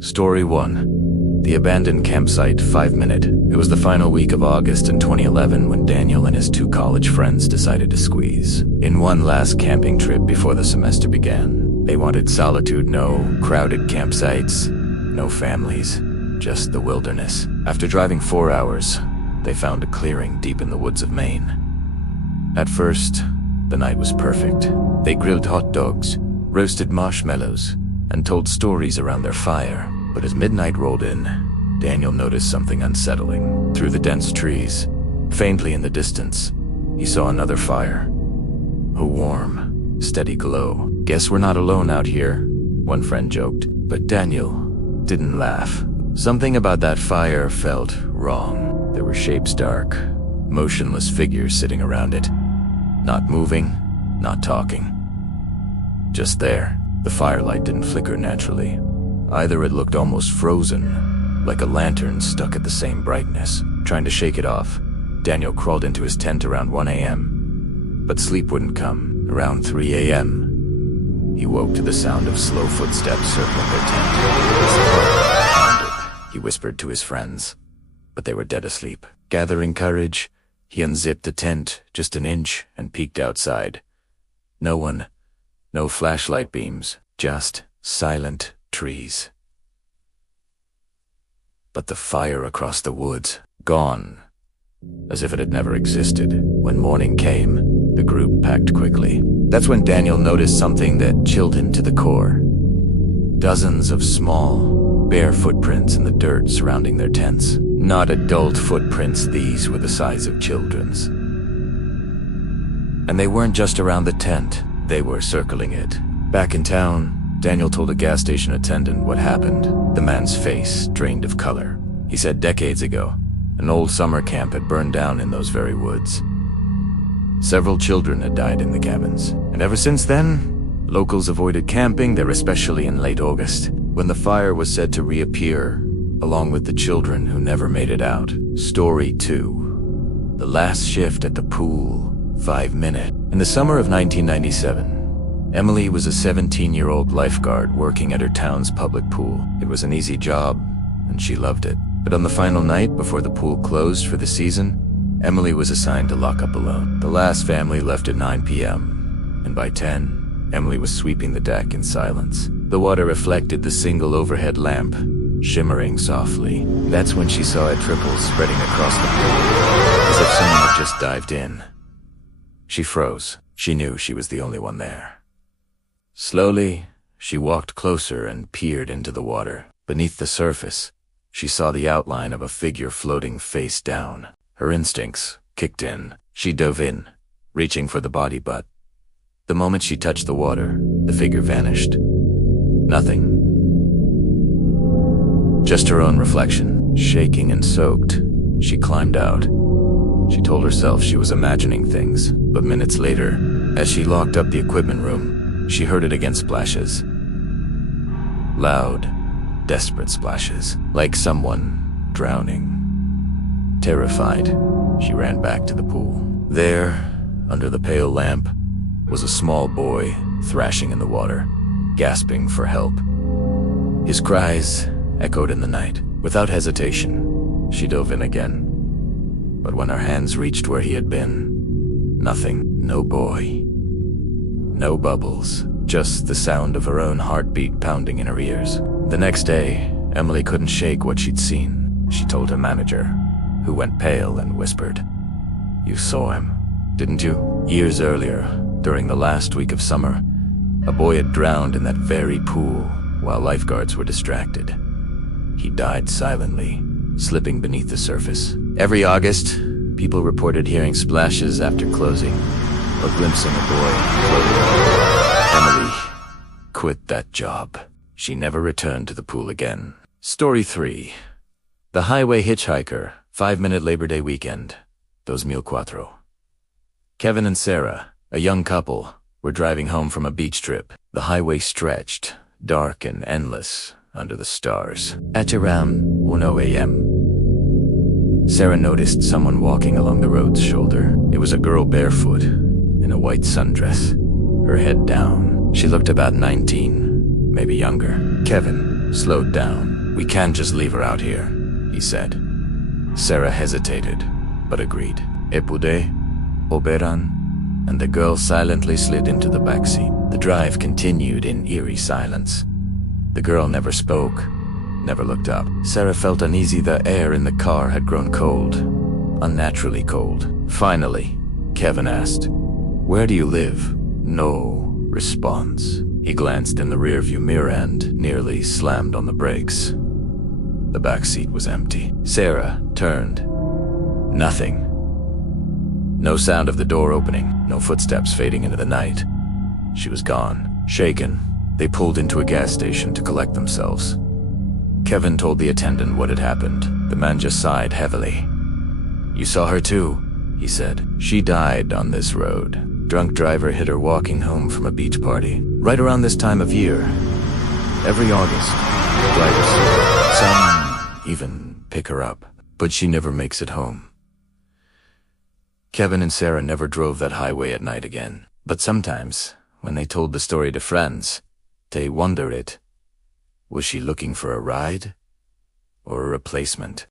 Story 1. The Abandoned Campsite 5-Minute. It was the final week of August in 2011 when Daniel and his 2 college friends decided to squeeze in one last camping trip before the semester began. They wanted solitude, no crowded campsites, no families, just the wilderness. After driving 4 hours, they found a clearing deep in the woods of Maine. At first, the night was perfect. They grilled hot dogs, roasted marshmallows, and told stories around their fire. But as midnight rolled in, Daniel noticed something unsettling. Through the dense trees, faintly in the distance, he saw another fire. A warm, steady glow. "Guess we're not alone out here," one friend joked. But Daniel didn't laugh. Something about that fire felt wrong. There were shapes dark, motionless figures sitting around it. Not moving, not talking. Just there. The firelight didn't flicker naturally. Either it looked almost frozen, like a lantern stuck at the same brightness. Trying to shake it off, Daniel crawled into his tent around 1 a.m. But sleep wouldn't come. Around 3 a.m., he woke to the sound of slow footsteps circling their tent. As the heart pounded, he whispered to his friends, but they were dead asleep. Gathering courage, he unzipped the tent just an inch and peeked outside. No one. No flashlight beams, just silent trees. But the fire across the woods, gone, as if it had never existed. When morning came, the group packed quickly. That's when Daniel noticed something that chilled him to the core. Dozens of small, bare footprints in the dirt surrounding their tents. Not adult footprints, these were the size of children's. And they weren't just around the tent. They were circling it. Back in town, Daniel told a gas station attendant what happened. The man's face drained of color. He said decades ago, an old summer camp had burned down in those very woods. Several children had died in the cabins. And ever since then, locals avoided camping there, especially in late August, when the fire was said to reappear, along with the children who never made it out. Story 2. The last shift at the pool. 5-Minute. In the summer of 1997, Emily was a 17-year-old lifeguard working at her town's public pool. It was an easy job, and she loved it. But on the final night before the pool closed for the season, Emily was assigned to lock up alone. The last family left at 9 p.m., and by 10, Emily was sweeping the deck in silence. The water reflected the single overhead lamp, shimmering softly. That's when she saw it trickle spreading across the pool, as if someone had just dived in. She froze. She knew she was the only one there. Slowly, she walked closer and peered into the water. Beneath the surface, she saw the outline of a figure floating face down. Her instincts kicked in. She dove in, reaching for the body, but the moment she touched the water, the figure vanished. Nothing. Just her own reflection, shaking and soaked. She climbed out. She told herself she was imagining things, but minutes later, as she locked up the equipment room, she heard it again: splashes. Loud, desperate splashes, like someone drowning. Terrified, she ran back to the pool. There, under the pale lamp, was a small boy thrashing in the water, gasping for help. His cries echoed in the night. Without hesitation, she dove in again. But when her hands reached where he had been, nothing. No boy. No bubbles. Just the sound of her own heartbeat pounding in her ears. The next day, Emily couldn't shake what she'd seen. She told her manager, who went pale and whispered, "You saw him, didn't you?" Years earlier, during the last week of summer, a boy had drowned in that very pool while lifeguards were distracted. He died silently, slipping beneath the surface. Every August, people reported hearing splashes after closing, or glimpsing a boy floating. Emily quit that job. She never returned to the pool again. Story 3. The Highway Hitchhiker, 5-Minute Labor Day Weekend, 2004. Kevin and Sarah, a young couple, were driving home from a beach trip. The highway stretched, dark and endless, under the stars. At around 1 a.m., Sarah noticed someone walking along the road's shoulder. It was a girl barefoot, in a white sundress, her head down. She looked about 19, maybe younger. Kevin, slowed down. "We can't just leave her out here," he said. Sarah hesitated, but agreed. "Epude, oberan," and the girl silently slid into the backseat. The drive continued in eerie silence. The girl never spoke, never looked up. Sarah felt uneasy. The air in the car had grown cold, unnaturally cold. Finally, Kevin asked, "Where do you live?" No response. He glanced in the rearview mirror and nearly slammed on the brakes. The back seat was empty. Sarah turned. Nothing. No sound of the door opening, no footsteps fading into the night. She was gone. Shaken, they pulled into a gas station to collect themselves. Kevin told the attendant what had happened. The man just sighed heavily. "You saw her too," he said. "She died on this road. Drunk driver hit her walking home from a beach party. Right around this time of year. Every August, drivers see her. Some even pick her up, but she never makes it home." Kevin and Sarah never drove that highway at night again. But sometimes, when they told the story to friends, they wondered, was she looking for a ride or a replacement?